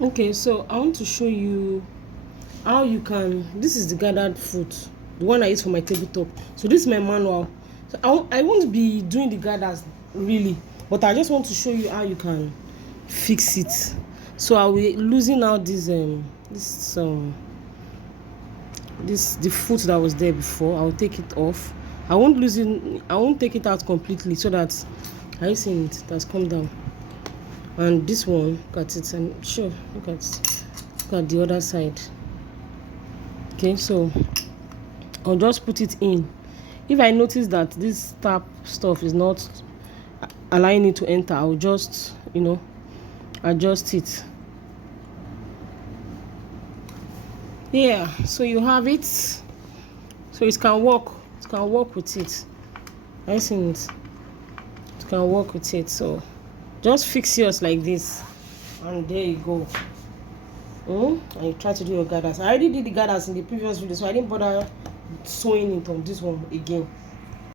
Okay, so I want to show you how you can. This is the gathered fruit, the one I use for my tabletop. So this is my manual. So I won't be doing the gathers really, but I just want to show you how you can fix it. So I will losing out this the foot that was there before. I will take it off. I won't take it out completely, so that, are you seeing it? It has come down. And this one, look at it. And sure, look at the other side. Okay, so I'll just put it in. If I notice that this tap stuff is not allowing it to enter, I'll just adjust it. Yeah, so you have it. So it can work with it. I think it can work with it. So just fix yours like this, and there you go. And you try to do your gathers. I already did the gathers in the previous video, so I didn't bother sewing it on this one again.